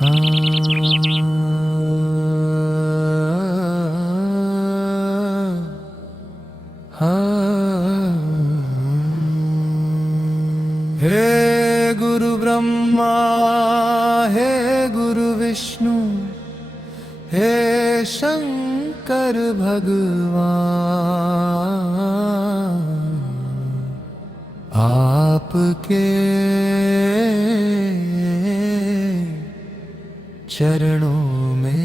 हे गुरु ब्रह्मा हे गुरु विष्णु हे शंकर भगवान, आपके चरणों में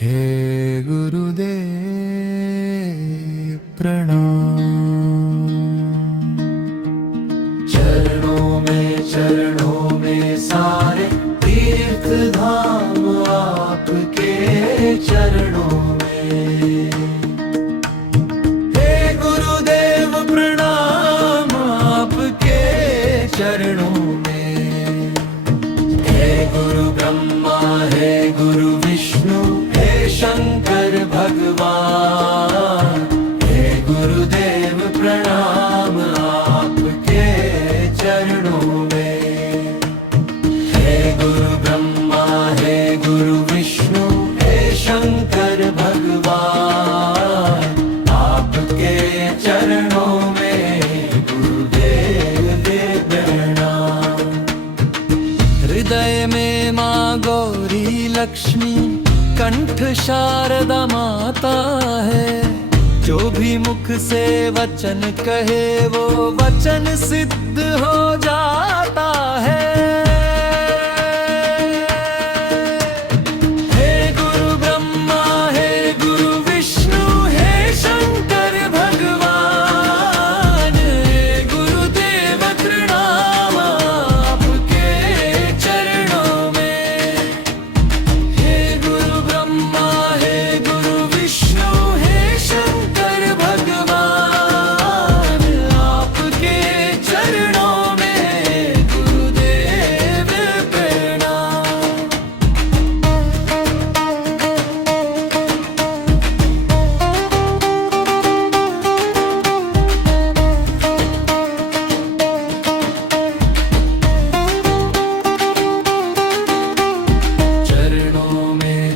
हे गुरुदेव प्रणाम। चरणों में सारे तीर्थ धाम आपके चरणों में, हे गुरुदेव प्रणाम आपके चरणों में। हे गुरु ब्रह्मा हे गुरु विष्णु हे शंकर भगवान, हे गुरुदेव प्रणाम आपके चरणों में। हे गुरु ब्रह्मा हे गुरु विष्णु हे शंकर भगवान, आपके चरणों में गुरुदेव दे प्रणाम। हृदय में माँ गौरी लक्ष्मी कंठ शारदा माता है, जो भी मुख से वचन कहे वो वचन सिद्ध हो जाता है। हे गुरु ब्रह्मा हे गुरु विष्णु हे शंकर भगवान, हे गुरुदेव प्रणाम आपके चरणों में। हे गुरु ब्रह्मा हे गुरु विष्णु हे शंकर भगवान, आपके चरणों में गुरुदेव प्रणाम।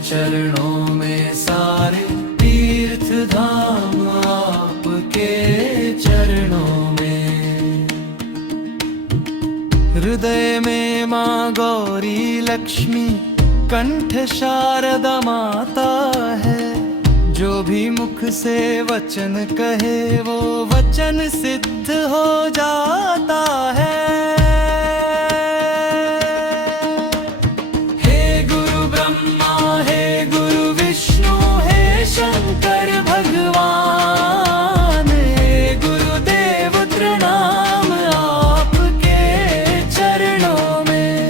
चरणों में सारे तीर्थ धाम आपके चरणों में। हृदय में माँ गौरी लक्ष्मी कंठ शारदा माता है, जो भी मुख से वचन कहे वो वचन सिद्ध हो जाता है। हे गुरु ब्रह्मा हे गुरु विष्णु हे शंकर भगवान, हे गुरुदेव प्रणाम आपके चरणों में।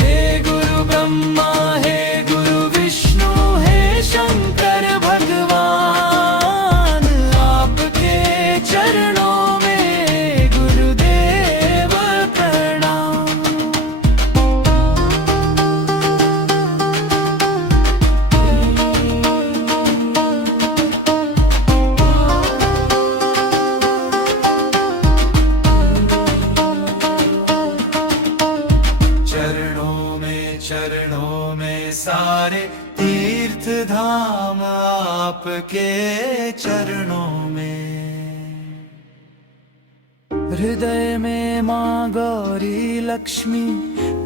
हे गुरु ब्रह्मा हे गुरु विष्णु हे शंकर भगवान, आपके चरणों में गुरुदेव प्रणाम। चरणों में सारे तीर्थ धाम आपके चरणों में। हृदय में माँ गौरी लक्ष्मी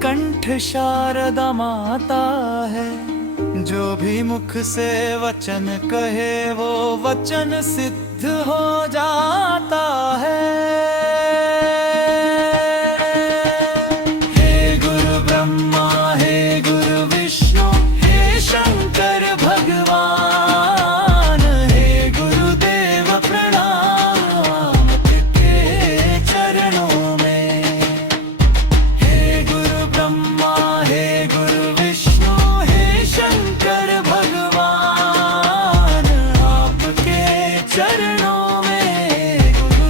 कंठ शारदा माता है, जो भी मुख से वचन कहे वो वचन सिद्ध हो जाता है। हे गुरु ब्रह्मा हे गुरु विष्णु हे शंकर भगवान, हे गुरुदेव प्रणाम आपके चरणों में। हे गुरु ब्रह्मा हे गुरु विष्णु हे शंकर भगवान, आपके चरणों में गुरु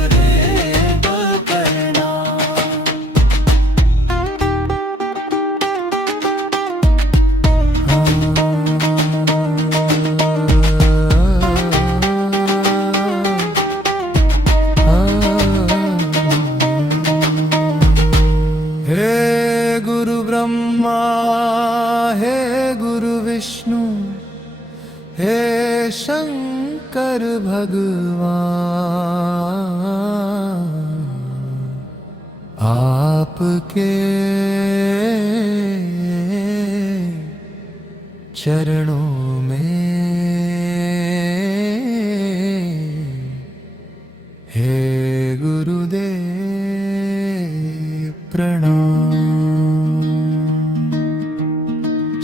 आपके चरणों में हे गुरुदेव प्रणाम।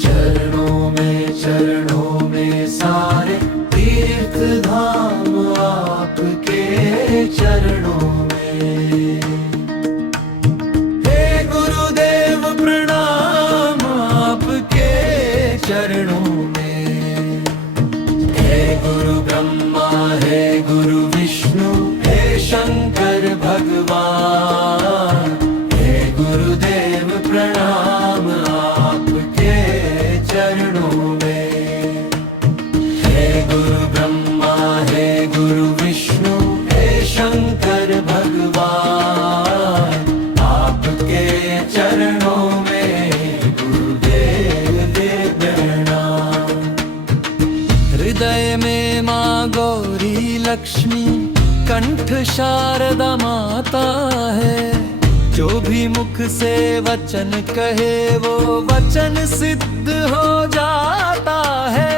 चरणों में सारे तीर्थ धाम आपके चरणों में। हे गुरुदेव प्रणाम आपके चरणों में। हे गुरु ब्रह्मा हे गुरु विष्णु हे शंकर भगवान। हे गुरुदेव प्रणाम आपके चरणों में। हे गुरु ब्रह्मा हे गुरु विष्णु हे शंकर भगवान। आपके चरणों में गुरुदेव दे प्रणाम। हृदय में माँ गौरी लक्ष्मी कंठ शारदा माता है। जो भी मुख से वचन कहे वो वचन सिद्ध हो जाता है।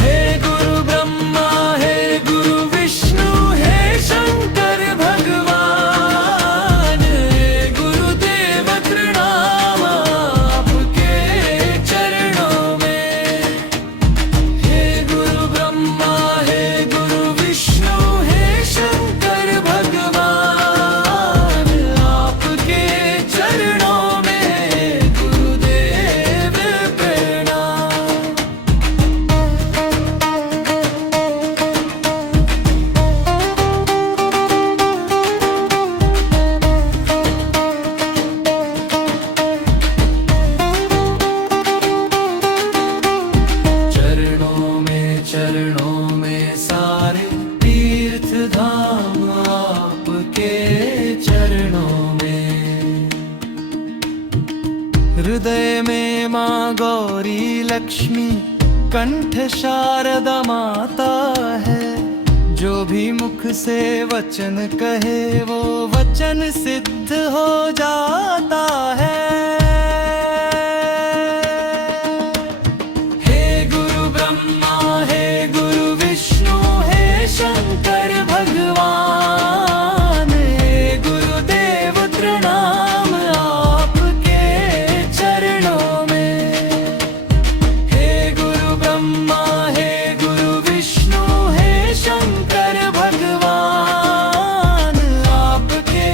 हे गुरु ब्रह्मा हे गुरु विष्णु हे शंकर भगवान। हे गुरुदेव प्रणाम आपके चरणों में। हे गुरु ब्रह्मा हे गुरु विष्णु हे शंकर भगवान। आपके चरणों में गुरुदेव प्रणाम। चरणों में सारे तीर्थ धाम आपके चरणों में। हृदय में माँ गौरी लक्ष्मी कंठ शारदा माता है। जो भी मुख से वचन कहे वो वचन सिद्ध हो जाता है। हे गुरु ब्रह्मा हे गुरु विष्णु हे शंकर भगवान। हे गुरुदेव प्रणाम आपके चरणों में। हे गुरु ब्रह्मा हे गुरु विष्णु हे शंकर भगवान। आपके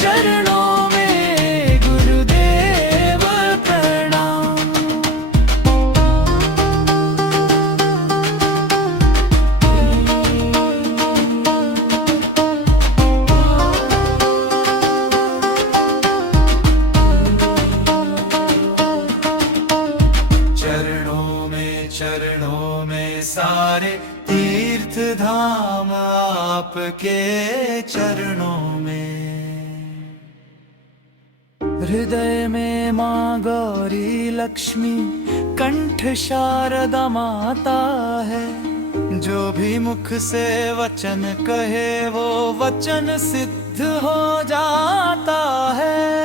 चरणों में गुरुदेव प्रणाम। चरणों में सारे तीर्थ धाम आपके चरणों में। हृदय में माँ गौरी लक्ष्मी कंठ शारदा माता है। जो भी मुख से वचन कहे वो वचन सिद्ध हो जाता है।